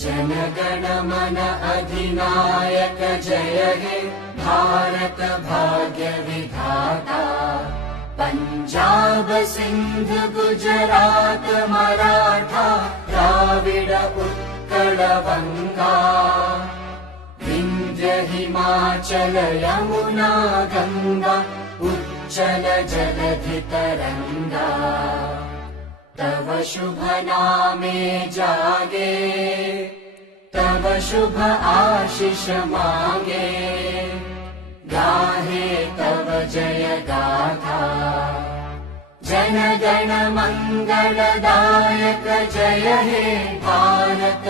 जनगण मन अधिनायक जय हे भारत भाग्य विधाता। पंजाब सिंध गुजरात मराठा द्राविड उत्कल बंगा। विंध्य हिमाचल यमुना गंगा उच्चल जलधि तरंगा। तव शुभ नामे जागे तव शुभ आशीष मांगे। गाहे तव जय गाथा जन गण मंगलदायक जय हे भारत